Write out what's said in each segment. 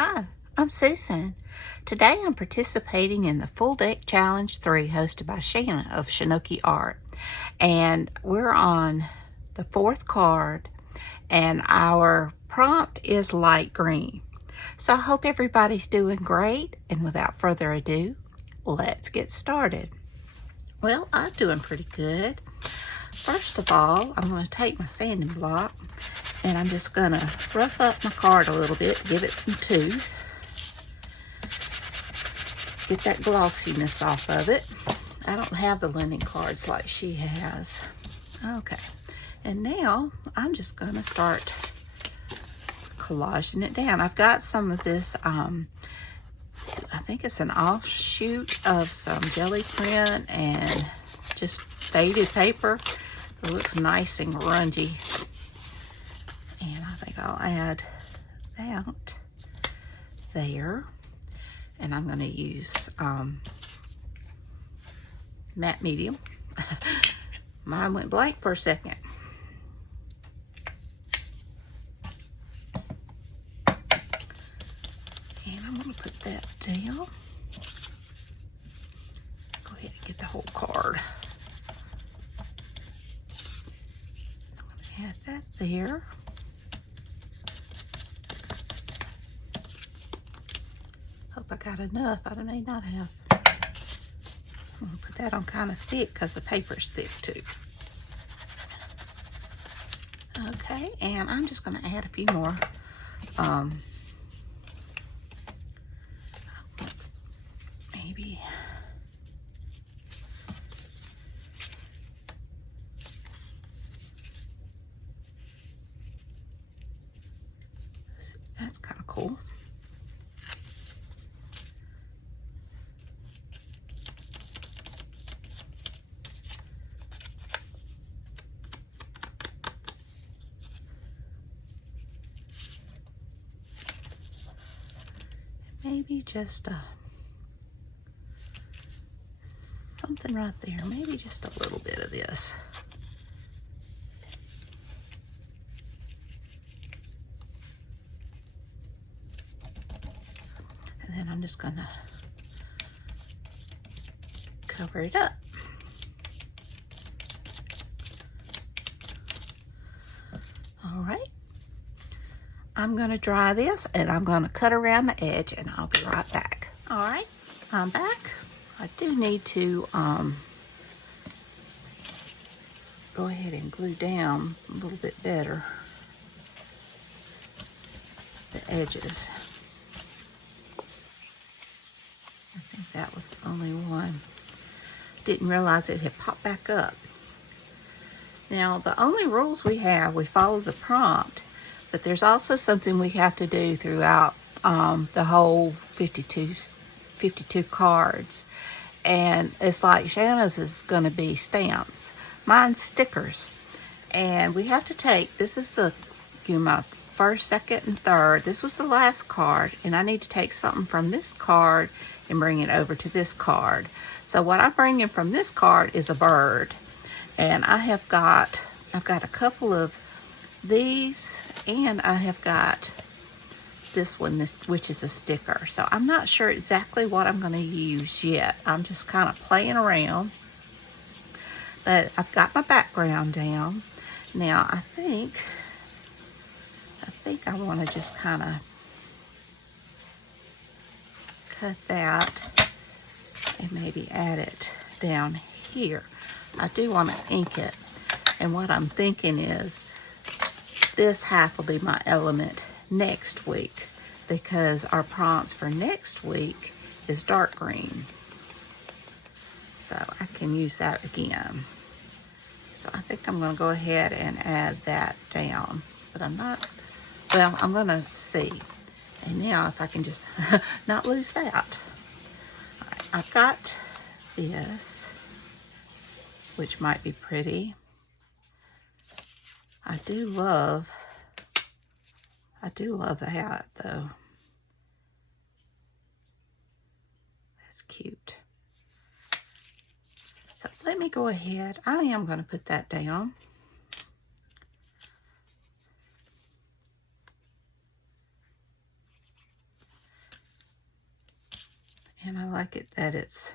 Hi, I'm Susan. Today I'm participating in the Full Deck Challenge 3 hosted by Shana of Shinoki Art. And we're on the 4th card and our prompt is light green. So I hope everybody's doing great, and without further ado, let's get started. Well, I'm doing pretty good. First of all, I'm going to take my sanding block and I'm just going to rough up my card a little bit, give it some tooth. Get that glossiness off of it. I don't have the linen cards like she has. Okay, and now I'm just going to start collaging it down. I've got some of this, I think it's an offshoot of some jelly print and just faded paper. It looks nice and grungy. And I think I'll add that there. And I'm going to use matte medium. Mine went blank for a second. And I'm going to put that down. Go ahead and get the whole card. I'm going to add that there. Hope I got enough. I may not have. I'm going to put that on kind of thick because the paper's thick too. Okay, and I'm just going to add a few more maybe that's kind of cool. Maybe just something right there. Maybe just a little bit of this. And then I'm just gonna cover it up. All right. I'm going to dry this and I'm going to cut around the edge and I'll be right back. All right, I'm back. I do need to go ahead and glue down a little bit better the edges. I think that was the only one. Didn't realize it had popped back up. Now, the only rules we have, we follow the prompt, but there's also something we have to do throughout the whole 52 cards. And it's like Shana's is going to be stamps. Mine's stickers. And we have to take, this is my first, second, and third. This was the last card. And I need to take something from this card and bring it over to this card. So what I'm bringing from this card is a bird. And I've got a couple of these, and I have got this one, which is a sticker. So I'm not sure exactly what I'm going to use yet. I'm just kind of playing around. But I've got my background down. Now I think I want to just kind of cut that and maybe add it down here. I do want to ink it. And what I'm thinking is this half will be my element next week because our prompts for next week is dark green. So I can use that again. So I think I'm going to go ahead and add that down. But I'm not, well, I'm going to see. And now if I can just not lose that. All right, I've got this, which might be pretty. I do love that though. That's cute. So let me go ahead. I am going to put that down. like it that it's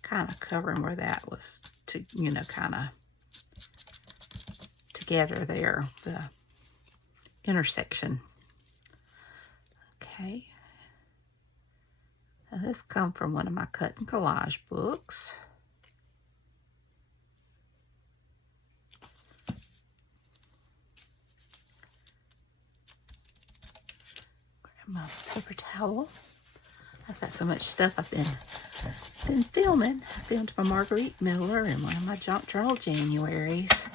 kind of covering where that was, to, you know, kind of together there, the intersection. Okay. Now this come from one of my cut and collage books. Grab my paper towel. I've got so much stuff I've been filming. I filmed my Marguerite Miller and one of my Junk Journal Januaries.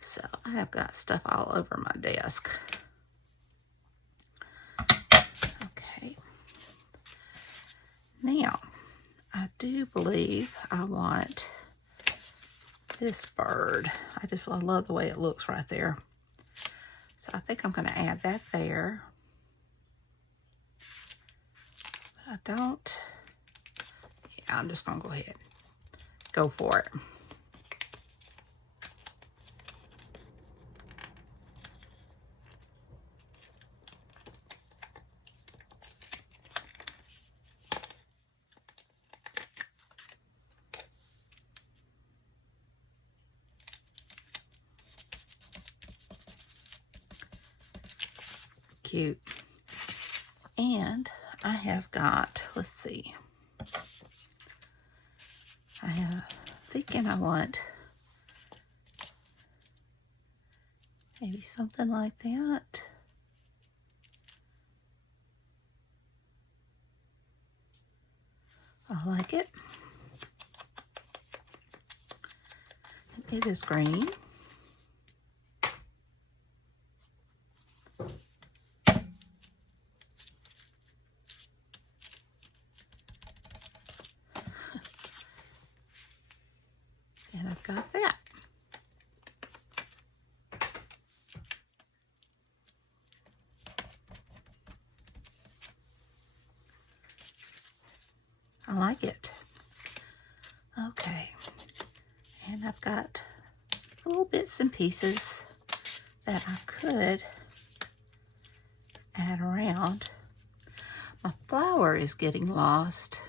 So I have got stuff all over my desk. Okay. Now, I do believe I want this bird. I love the way it looks right there. So I think I'm going to add that there. But I don't. Yeah, I'm just going to go ahead. Go for it. Cute. And I have got, let's see, I am thinking I want maybe something like that. I like it. It is green. And I've got that. I like it. Okay. And I've got little bits and pieces that I could add around. My flower is getting lost,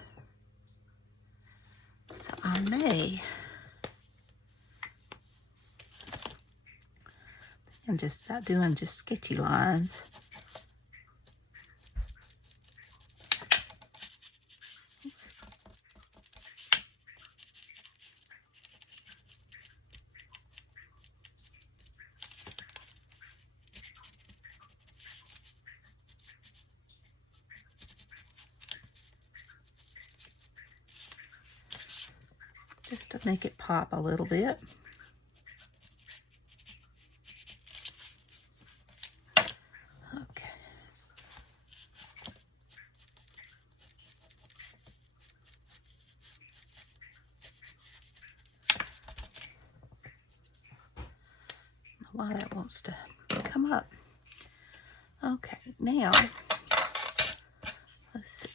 so I may, I'm just about doing just sketchy lines. Oops. Just to make it pop a little bit. Okay. Why that wants to come up. Okay, now let's see.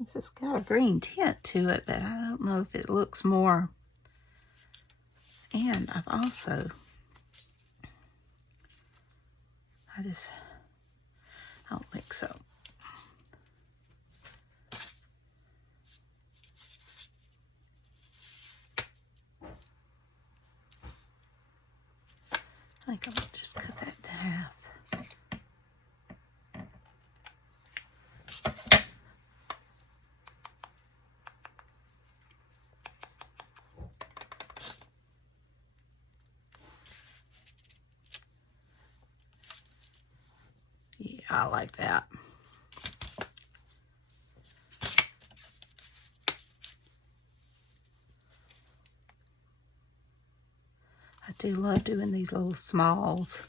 This has got a green tint to it, but I don't know if it looks more. And I've also, I don't think so. I think I'm going to just cut that in half. Yeah, I like that. I do love doing these little smalls.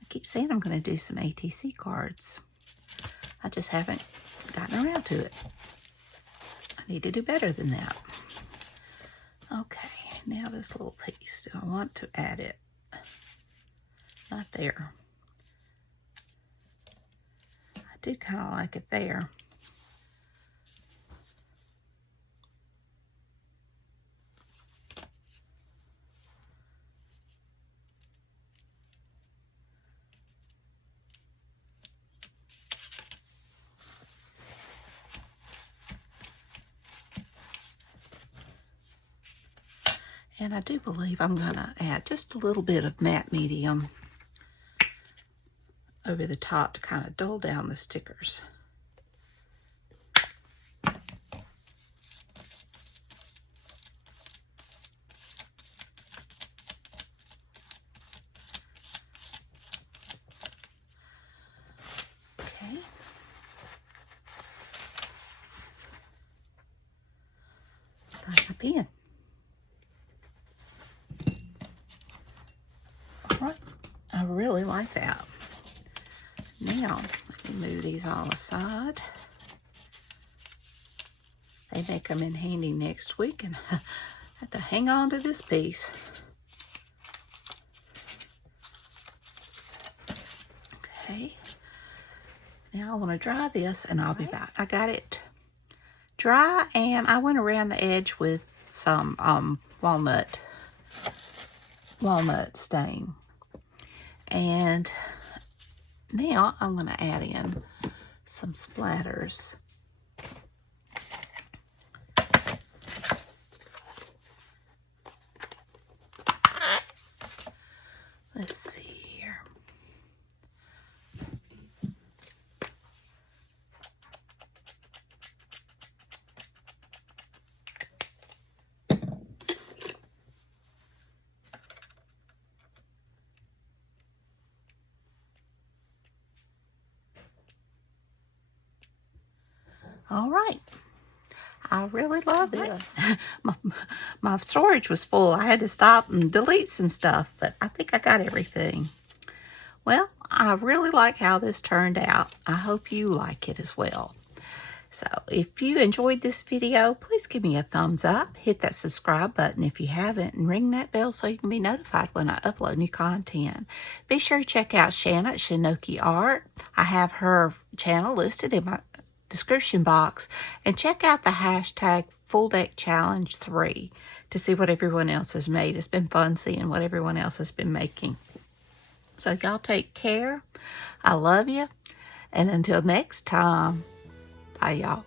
I keep saying I'm going to do some ATC cards. I just haven't gotten around to it. I need to do better than that. Okay, now this little piece. Do I want to add it? Not there. do kind of like it there. And I do believe I'm going to add just a little bit of matte medium over the top to kind of dull down the stickers. Okay. Find my pen. All right. I really like that. Now, let me move these all aside. They may come in handy next week, and I have to hang on to this piece. Okay. Now I want to dry this, and I'll be back. I got it dry, and I went around the edge with some walnut stain. And now I'm going to add in some splatters. Let's see here. All right. I really love this. My storage was full. I had to stop and delete some stuff, but I think I got everything. Well, I really like how this turned out. I hope you like it as well. So if you enjoyed this video, please give me a thumbs up. Hit that subscribe button if you haven't, and ring that bell so you can be notified when I upload new content. Be sure to check out Shana at Shinoki Art. I have her channel listed in my description box, and check out the hashtag Full Deck Challenge 3 to see what everyone else has made. It's been fun seeing what everyone else has been making. So y'all take care. I love you. And until next time, bye y'all.